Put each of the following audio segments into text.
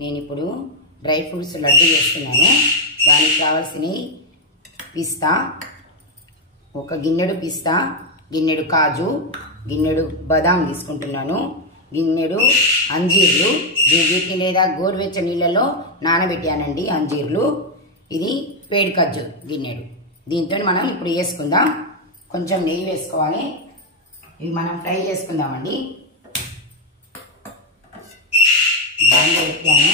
నేను ఇప్పుడు dry fruits laddu చేస్తున్నాను. దానికి కావాల్సినవి పిస్తా, ఒక గిన్నెడు పిస్తా, గిన్నెడు కాజు, గిన్నెడు బాదాం తీసుకుంటున్నాను, గిన్నెడు అంజీర్లు. వీటిని లేదా గోరువెచ్చ నీళ్ళలో నానబెట్టానండి అంజీర్లు. ఇది పేడి ఖర్జు గిన్నెడు. దీంతో మనం ఇప్పుడు వేసుకుందాం. కొంచెం నెయ్యి వేసుకోవాలి. ఇవి మనం ఫ్రై చేసుకుందామండి. బాగా పెట్టాను.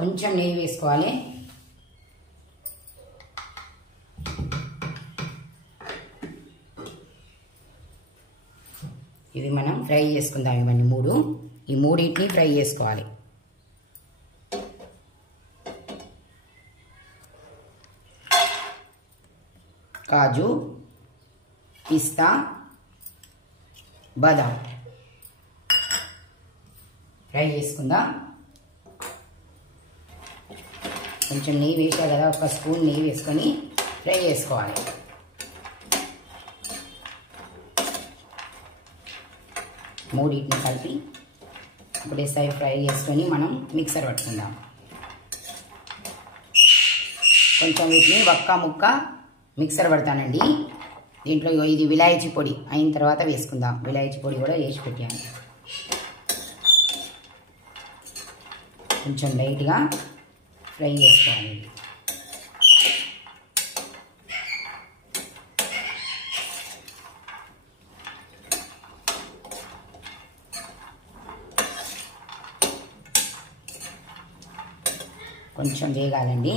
కొంచెం నెయ్యి వేసుకోవాలి. ఇవి మనం ఫ్రై చేసుకుందాం. ఇవన్నీ ఈ మూడింటిని ఫ్రై చేసుకోవాలి. కాజు, పిస్తా, బాదాం ఫ్రై చేసుకుందాం. కొంచెం నెయ్యి వేసా కదా, ఒక స్పూన్ నెయ్యి వేసుకొని ఫ్రై చేసుకోవాలి. మూడింటిని కలిపి ఒకటేసారి ఫ్రై చేసుకొని మనం మిక్సర్ పట్టుకుందాం. కొంచెం వీటిని ఒక్క ముక్క మిక్సర్ పడతానండి. దీంట్లో ఇది విలాయచీ పొడి అయిన తర్వాత వేసుకుందాం. విలాయచీ పొడి కూడా వేసి పెట్టాను. కొంచెం లైట్గా ఫ్రై చేసుకోవాలి. కొంచెం వేగాలండి.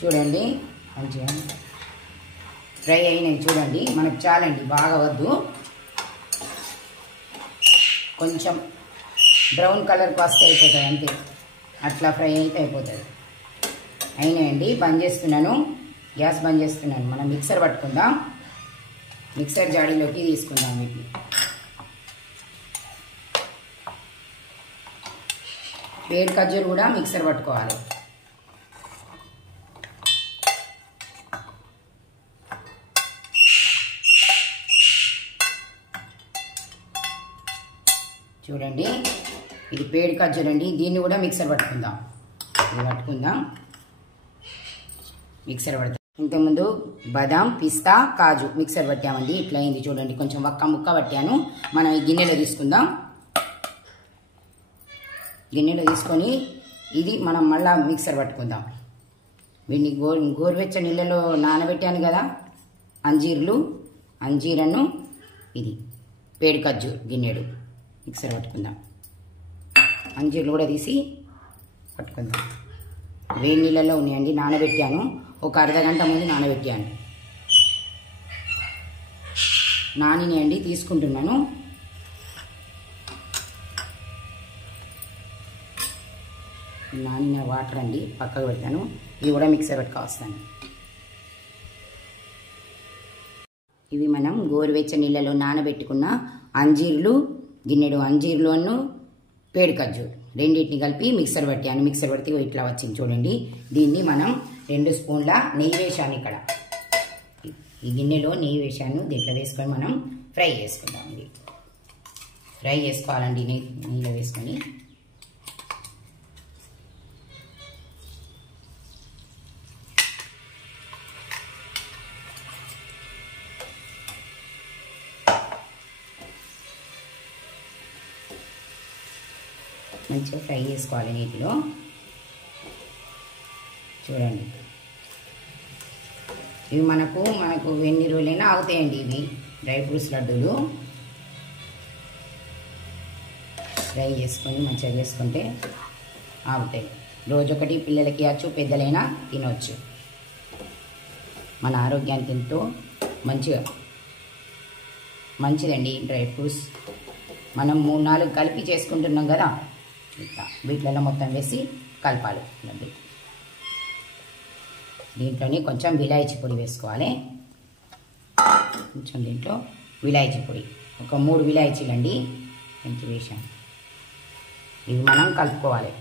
చూడండి మంచిగా ఫ్రై అయినాయి. చూడండి, మనకు చాలండి, బాగా వద్దు. కొంచెం బ్రౌన్ కలర్ వస్తే అయిపోతుంది అంతే. అట్లా ఫ్రై అయితే అయిపోతుంది. అయినాయండి. బంద్ చేస్తున్నాను, గ్యాస్ బంద్ చేస్తున్నాను. మనం మిక్సర్ పట్టుకుందాం. మిక్సర్ జాడీలోకి తీసుకుందాం. వీటిని పేడి ఖర్జూరు కూడా మిక్సర్ పట్టుకోవాలి. చూడండి, ఇది పేడి ఖర్జూరు అండి. దీన్ని కూడా మిక్సర్ పట్టుకుందాం. మిక్సర్ పడతాం. ఇంతకుముందు బాదాం, పిస్తా, కాజు మిక్సర్ పట్టామండి. ఇట్లా అయింది చూడండి. కొంచెం ఒక్క ముక్క పట్టాను. మనం ఈ గిన్నెలో తీసుకుందాం. గిన్నెలో తీసుకొని ఇది మనం మళ్ళా మిక్సర్ పట్టుకుందాం. వీటిని గోరువెచ్చ నీళ్ళలో నానబెట్టాను కదా అంజీరను ఇది పేడి ఖర్జూరు గిన్నెడు మిక్సర్ పట్టుకుందాం. అంజీర్లు కూడా తీసి పట్టుకుందాం. వేడి నీళ్ళలో ఉన్నాయండి, నానబెట్టాను. ఒక అర్ధగంట ముందు నానబెట్టాను. నానినాయండి, తీసుకుంటున్నాను. నానిన వాటర్ అండి, పక్కకు పెడతాను. ఇది కూడా మిక్సర్ పట్టుకోవస్తాను. ఇవి మనం గోరువెచ్చ నీళ్ళలో నానబెట్టుకున్న అంజీర్లు, గిన్నెడు అంజీర్లోను పేడి ఖర్జూరు రెండింటిని కలిపి మిక్సర్ పట్టాను. మిక్సర్ పడితే ఇట్లా వచ్చింది చూడండి. దీన్ని మనం 2 స్పూన్ల నెయ్యి వేసాను. ఇక్కడ ఈ గిన్నెలో నెయ్యి వేసాను. దీంట్లో వేసుకొని మనం ఫ్రై చేసుకుందాం. ఇది ఫ్రై చేసుకోవాలండి నెయ్యిలో వేసుకొని. మంచిగా ఫ్రై చేసుకోవాలి నీటిలో. చూడండి, ఇవి మనకు ఎన్ని రోజులైనా ఆగుతాయండి. ఇవి డ్రై ఫ్రూట్స్ లడ్డూలు ఫ్రై చేసుకొని మంచిగా చేసుకుంటే ఆగుతాయి. రోజొకటి పిల్లలకి ఇవ్వచ్చు, పెద్దలైనా తినవచ్చు. మన ఆరోగ్యానికి ఎంతో మంచిదండి డ్రై ఫ్రూట్స్. మనం 3-4 కలిపి చేసుకుంటున్నాం కదా, ఇట్లా వీటిలలో మొత్తం వేసి కలపాలి. దీంట్లోని కొంచెం విలాయచీ పొడి వేసుకోవాలి. కొంచెం దీంట్లో విలాయచీ పొడి ఒక 3 విలాయచీలండి కొంచెం వేసాను. ఇవి మనం కలుపుకోవాలి.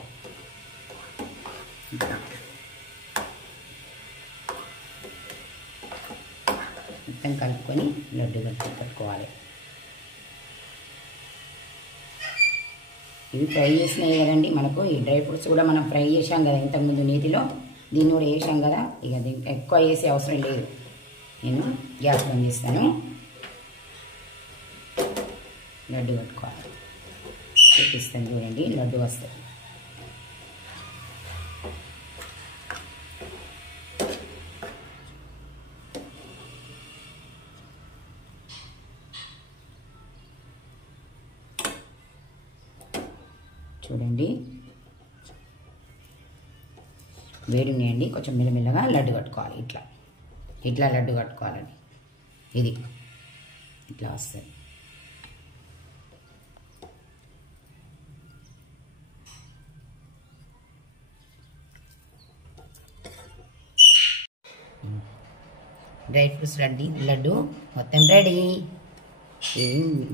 మొత్తం కలుపుకొని లడ్డు కట్టుకోవాలి. ఇవి ఫ్రై చేసినాయి కదండి, మనకు ఈ డ్రై ఫ్రూట్స్ కూడా మనం ఫ్రై చేసాం కదా ఇంతకుముందు నీటిలో, దీన్ని కూడా వేసాం కదా. ఇక దీనికి ఎక్కువ వేసే అవసరం లేదు. నేను గ్యాస్ బంద్ చేస్తాను. లడ్డు కట్టుకోవాలి. చూపిస్తాను చూడండి, లడ్డు వస్తుంది. చూడండి వేడి ఉన్నాయండి, కొంచెం మెల్లమెల్లగా లడ్డు కట్టుకోవాలి. ఇట్లా లడ్డు కట్టుకోవాలండి. ఇది ఇట్లా వస్తుంది. డ్రై ఫ్రూట్స్ లడ్డు మొత్తం రెడీ. ఈ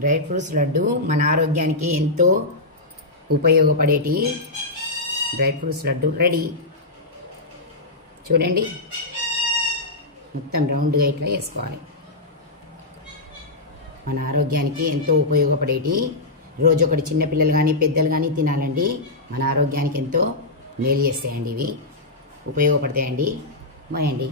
డ్రై ఫ్రూట్స్ లడ్డు మన ఆరోగ్యానికి ఎంతో ఉపయోగపడేటి డ్రై ఫ్రూట్స్ లడ్డు రెడీ. చూడండి మొత్తం రౌండ్గా ఇట్లా వేసుకోవాలి. మన ఆరోగ్యానికి ఎంతో ఉపయోగపడేటి, రోజు ఒకటి చిన్నపిల్లలు కానీ పెద్దలు కానీ తినాలండి. మన ఆరోగ్యానికి ఎంతో మేలు చేస్తాయండి, ఇవి ఉపయోగపడతాయండి. బాయ్ అండి.